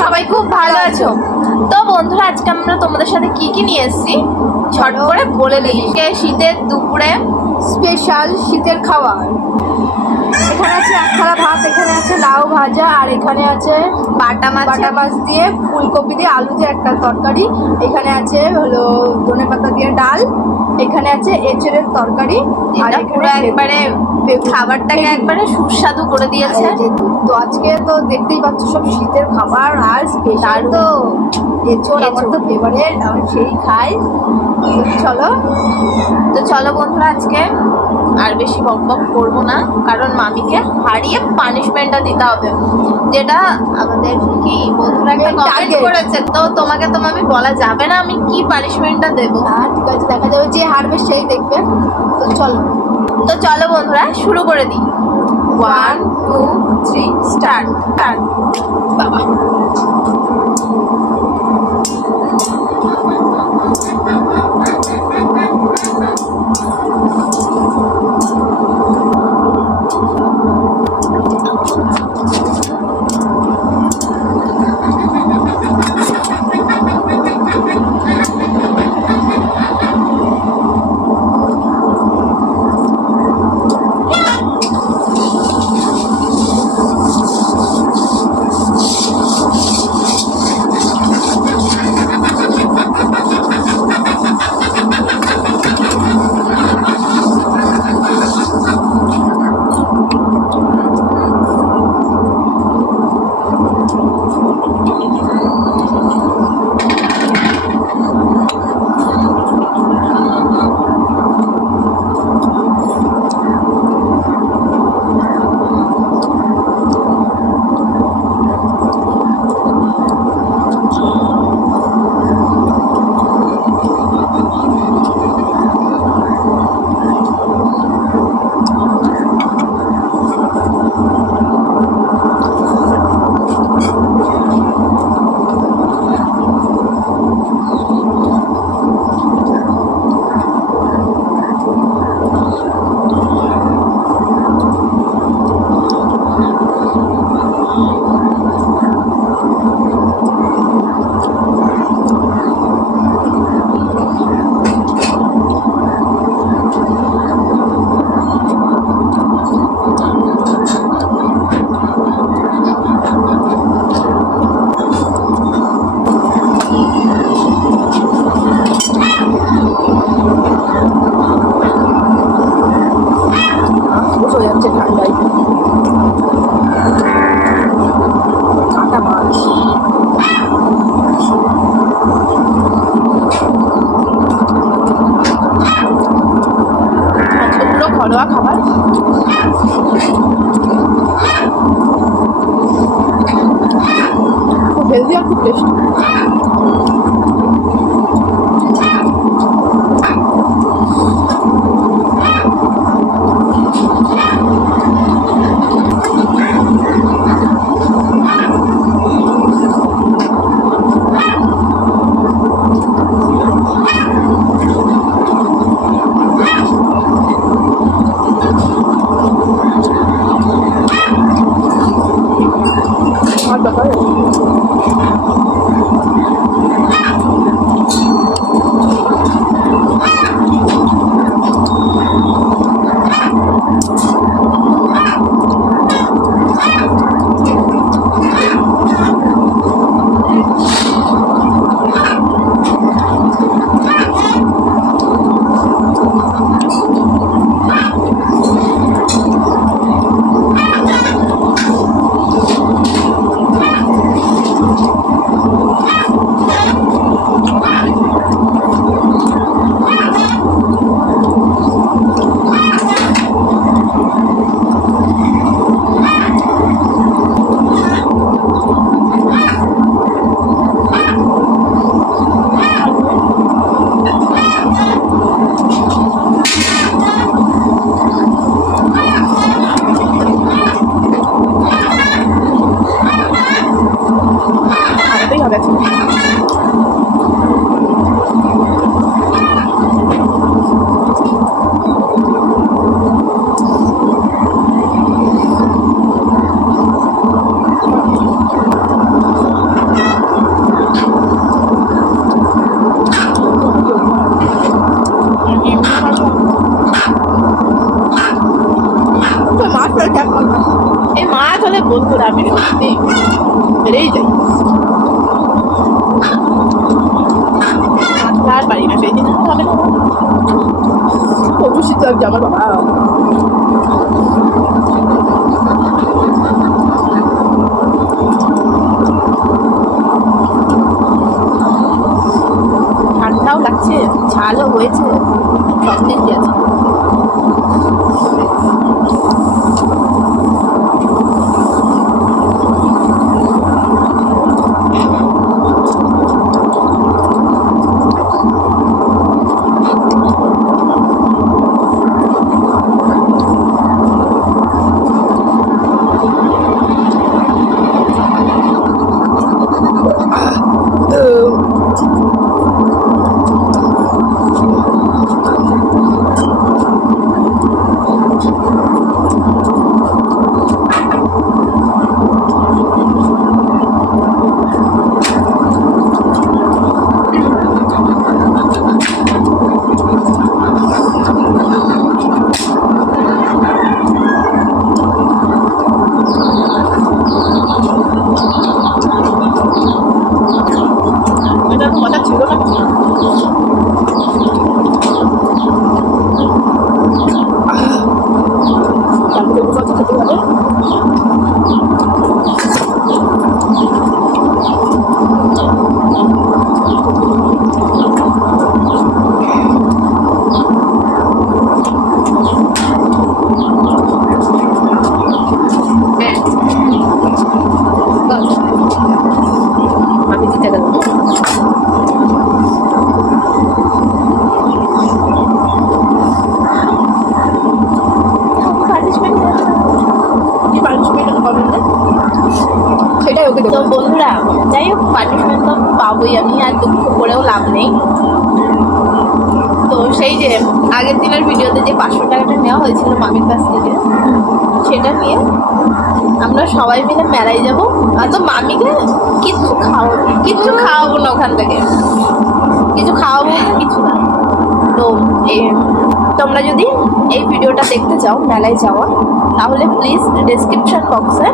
সবাই খুব ভালো আছো। তো বন্ধুরা, আজকে আমরা তোমাদের সাথে কি কি নিয়ে এসেছি ঝট করে বলে দিই। শীতের দুপুরে স্পেশাল শীতের খাবার। এখানে আছে এক থালা ভাত, এখানে আছে লাউ ভাজা, আর এখানে আছে বাটা মাছ দিয়ে ফুলকপি দিয়ে আলু দিয়ে একটা তরকারি। এখানে আছে হলো ধনেপাতা দিয়ে ডাল, এখানে আছে এঁচড়ের তরকারি, আর পুরো একবারে খাবারটাকে একবারে সুস্বাদু করে দিয়েছে। তো আজকে তো দেখতেই পাচ্ছ সব শীতের খাবার, আর স্পেশাল তো এঁচড় আমার তো ফেভারিট, আমি সেই খাই। চলো বন্ধুরা, আজকে আর বেশি বক বক করবো না, কারণ মামিকে হারিয়ে পানিশমেন্টটা দিতে হবে, যেটা আমাদের কি বন্ধুরা একটা কমেন্ট করেছে। তো তোমাকে তো মামি বলা যাবে না আমি কি পানিশমেন্টটা দেবো। হ্যাঁ ঠিক আছে, দেখা যাবে, যে হারবে সেই দেখবে। তো চলো বন্ধুরা, শুরু করে দিই। 1 2 3 স্টার্ট। বাবা ঘরোয়া খাবার। খুব হেলদি আর খুব টেস্টি। বন্ধুরা আমি সত্যি হেরেই যাই, আর পারি না, সেই দিন হবে না। অবশ্যই তো আমার বাবা ঠান্ডাও লাগছে, ঝালও হয়েছে, সব দিকই আছে। এটা তো কথা ছিল না। তারপরে কত খেতে হবে? আমি দিতে গেলাম। সেটাই ওকে তো দেবো। বন্ধুরা যাই হোক, পানিশমেন্ট তো পাবোই আমি, আর দুঃখ করেও লাভ নেই। তো সেই যে আগের দিনের ভিডিওতে যে 500 টাকাটা নেওয়া হয়েছিল মামির কাছ থেকে, সেটা নিয়ে আমরা সবাই মিলে মেলায় যাব। আর তো মামিকে কিচ্ছু খাওয়াবো না ওখান থেকে, কিছু খাওয়াবো না, কিছু না। তো তোমরা যদি এই ভিডিওটা দেখতে চাও মেলায় যাওয়া, তাহলে প্লিজ ডেসক্রিপশন বক্সে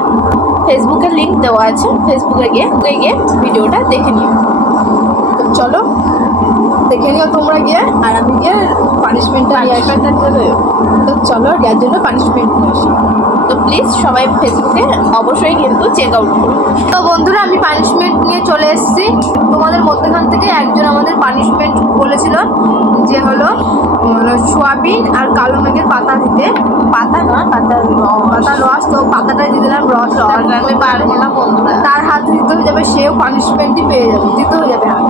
ফেসবুকের লিঙ্ক দেওয়া আছে, ফেসবুকে গিয়ে ভিডিওটা দেখে নিও। তো চলো দেখে নিও তোমরা গিয়ে, আর আমি গিয়ে পানিশমেন্টটা নিয়ে আসি। তো চলো যার জন্য পানিশমেন্ট নিয়ে আসি। তো প্লিজ সবাই ফেসবুকে অবশ্যই কিন্তু চেক আউট করো। তো বন্ধুরা আমি পানিশমেন্ট নিয়ে চলে এসেছি। তোমাদের মধ্যখান থেকে একজন আমাদের পানিশমেন্ট বলেছিল যে হলো সোয়াবিন আর কালো মেঘের পাতা দিতে। পাতা না, পাতার পাতার রস, তো পাতাটা দিয়ে দিলাম, রস আমি পারবো না বন্ধুরা। তার হাত দিতে হয়ে যাবে, সেও পানিশমেন্টই পেয়ে যাবে, দিতে হয়ে যাবে হাত।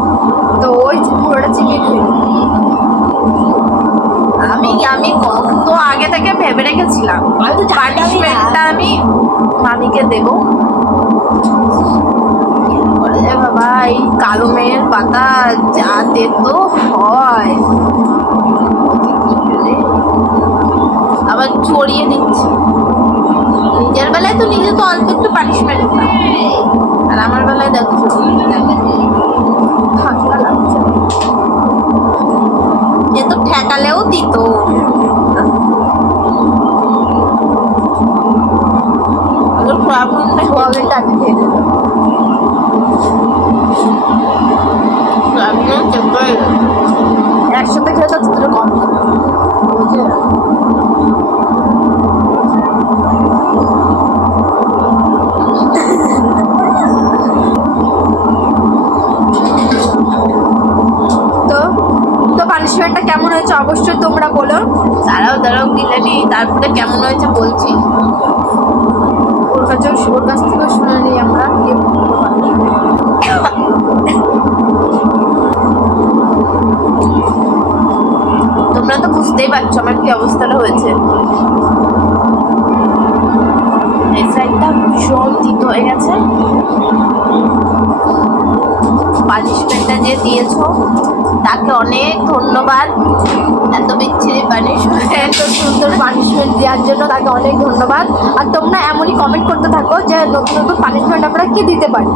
তো ওই পুরোটা চিবিয়ে খেয়ে আমি তো আগে থেকে ভেবে রেখেছিলাম পানিশমেন্টটা আমি মামিকে দেবো। ওরে বাবা, এই কালো মেয়ের পাতা যা তো হয়, আবার ছড়িয়ে দিচ্ছি। নিজের বেলায় তো নিজে তো অল্প একটু পানিশমেন্ট পাই, আর আমার বেলায় দেখছো ঠান্ডা লাগছে। এ তো ঠেকালেও দিত। সোয়াবিনটা আগে খেয়ে দিল। একসাথে খেলে তো তোর কম বুঝে। তো পানিশমেন্টটা কেমন হয়েছে অবশ্যই তোমরা বলো। দাঁড়াও গিলানি, তারপরে কেমন হয়েছে বলছি। ওর কাছ থেকে শুনে নিই আমরা। তোমরা তো বুঝতেই পারছো আমার কি অবস্থাটা হয়েছে। এই সাইডটা ভীষণ তিতো হয়ে গেছে। পানিশমেন্টটা যে দিয়েছো তাকে অনেক ধন্যবাদ। এত বিচ্ছিরি পানিশমেন্ট, এত সুন্দর পানিশমেন্ট দেওয়ার জন্য তাকে অনেক ধন্যবাদ। আর তোমরা এমনই কমেন্ট করতে থাকো যে নতুন নতুন পানিশমেন্ট আমরা এনাকে দিতে পারি।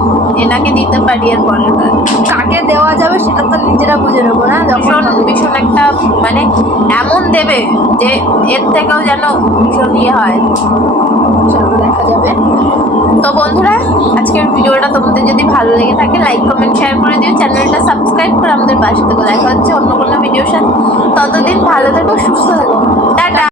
এনাকে দিতে পারি এর পরের বার। কাকে দেওয়া যাবে সেটা তো নিজেরা বুঝে নেবো না, যখন ভীষণ ভীষণ একটা মানে এমন দেবে যে এর থেকেও যেন ভীষণ ইয়ে হয়। সেটা দেখা যাবে। তো বন্ধুরা, আজকের ভিডিওটা তোমাদের যদি ভালো লেগে থাকে লাইক কমেন্ট শেয়ার করে দিও, চ্যানেলটা সাবস্ক্রাইব করে আমাদের পাশে থেকে। দেখা হচ্ছে অন্য কোনো ভিডিওর সাথে। ততদিন ভালো থেকো, সুস্থ থেকো।